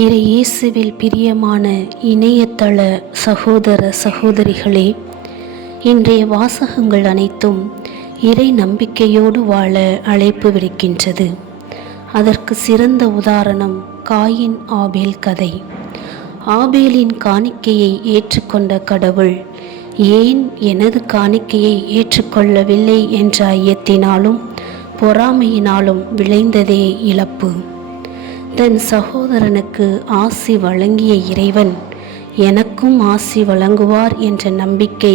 இயேசுவில் பிரியமான இணையதள சகோதர சகோதரிகளே, இன்றைய வாசகங்கள் அனைத்தும் இறை நம்பிக்கையோடு வாழ அழைப்பு விடுக்கின்றது. அதற்கு சிறந்த உதாரணம் காயின் ஆபேல் கதை. ஆபேலின் காணிக்கையை ஏற்றுக்கொண்ட கடவுள் ஏன் எனது காணிக்கையை ஏற்றுக்கொள்ளவில்லை என்ற ஐயத்தினாலும் பொறாமையினாலும் விளைந்ததே இழப்பு. தன் சகோதரனுக்கு ஆசி வழங்கிய இறைவன் எனக்கும் ஆசி வழங்குவார் என்ற நம்பிக்கை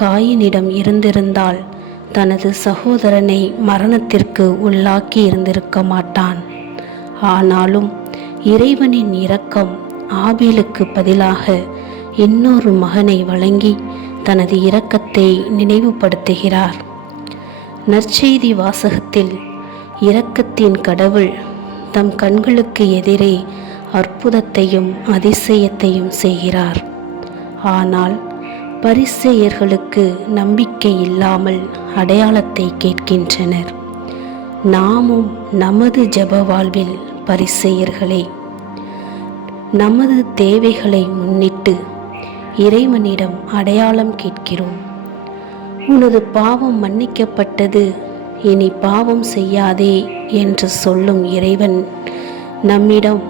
காயினிடம் இருந்திருந்தால் தனது சகோதரனை மரணத்திற்கு உள்ளாக்கி இருந்திருக்க மாட்டான். ஆனாலும் இறைவனின் இரக்கம் ஆபேலுக்கு பதிலாக இன்னொரு மகனை வழங்கி தனது இரக்கத்தை நினைவுபடுத்துகிறார். நற்செய்தி வாசகத்தில் இரக்கத்தின் கடவுள் தம் கண்களுக்கு எதிரே அற்புதத்தையும் அதிசயத்தையும் செய்கிறார். ஆனால் பரிசேயர்களுக்கு நம்பிக்கை இல்லாமல் அடையாளத்தை கேட்கின்றனர். நாமும் நமது ஜெப வாழ்வில் பரிசேயர்களே, நமது தேவைகளை முன்னிட்டு இறைவனிடம் அடையாளம் கேட்கிறோம். உனது பாவம் மன்னிக்கப்பட்டது, இனி பாவம் செய்யாதே என்று சொல்லும் இறைவன் நம்மிடம்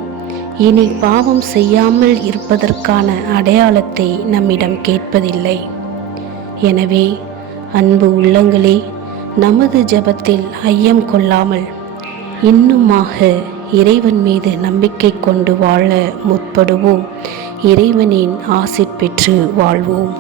இனி பாவம் செய்யாமல் இருப்பதற்கான அடையாளத்தை நம்மிடம் கேட்பதில்லை. எனவே அன்பு உள்ளங்களே, நமது ஜெபத்தில் ஐயம் கொள்ளாமல் இன்னுமாக இறைவன் மீது நம்பிக்கை கொண்டு வாழ முற்படுவோம். இறைவனின் ஆசி பெற்று வாழ்வோம்.